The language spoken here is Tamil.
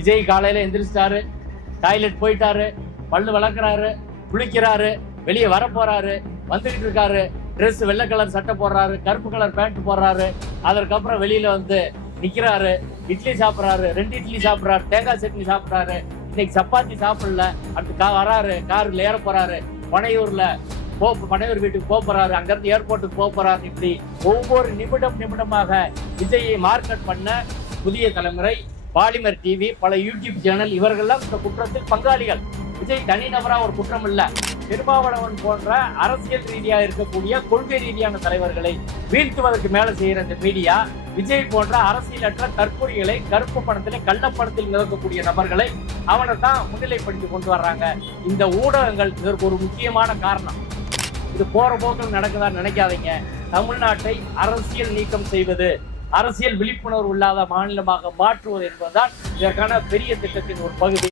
விஜய் காலையில் எந்திரிச்சிட்டாரு. டாய்லெட் போயிட்டாரு. பல்லு வளர்க்குறாரு. குளிக்கிறாரு. வெளியே வர போறாரு வந்துகிட்டு இருக்காரு. ட்ரெஸ் வெள்ளை கலர் சட்டை போடுறாரு. கருப்பு கலர் பேண்ட் போடுறாரு. அதற்கப்புறம் வெளியில வந்து நிக்கிறாரு. இட்லி சாப்பிட்றாரு. ரெண்டு இட்லி சாப்பிட்றாரு. தேங்காய் சட்னி சாப்பிட்றாரு. இன்னைக்கு சப்பாத்தி சாப்பிடல. அடுத்து கா வராரு. காரில் ஏற போறாரு. பனையூர்ல போ பனையூர் வீட்டுக்கு போக போறாரு. அங்கிருந்து ஏர்போர்ட்டுக்கு போக போறாரு. இப்படி ஒவ்வொரு நிமிடம் நிமிடமாக விஜயை மார்க்கெட் பண்ண புதிய தலைமுறை பாலிமர் டிவி பல யூடியூப் சேனல் இவர்கள்லாம் இந்த குற்றத்தில் பங்காளிகள். விஜய் தனிநபராக ஒரு குற்றம் இல்லை திருமாவளவன் போன்ற அரசியல் ரீதியாக இருக்கக்கூடிய கொள்கை ரீதியான தலைவர்களை வீழ்த்துவதற்கு மேலே செய்கிற இந்த மீடியா விஜய் போன்ற அரசியலற்ற தற்கொலைகளை கருப்பு பணத்தில் கள்ளப்பணத்தில் மிதக்கக்கூடிய நபர்களை அவனை தான் முன்னிலைப்படுத்தி கொண்டு வர்றாங்க. இந்த ஊடகங்கள் இதற்கு ஒரு முக்கியமான காரணம். இது போற போக்கில் நடக்குதான்னு நினைக்காதீங்க. தமிழ்நாட்டை அரசியல் நீக்கம் செய்வது. அரசியல் விழிப்புணர்வு இல்லாத மாநிலமாக மாற்றுவது என்பதுதான் இதற்கான பெரிய திட்டத்தின் ஒரு பகுதி.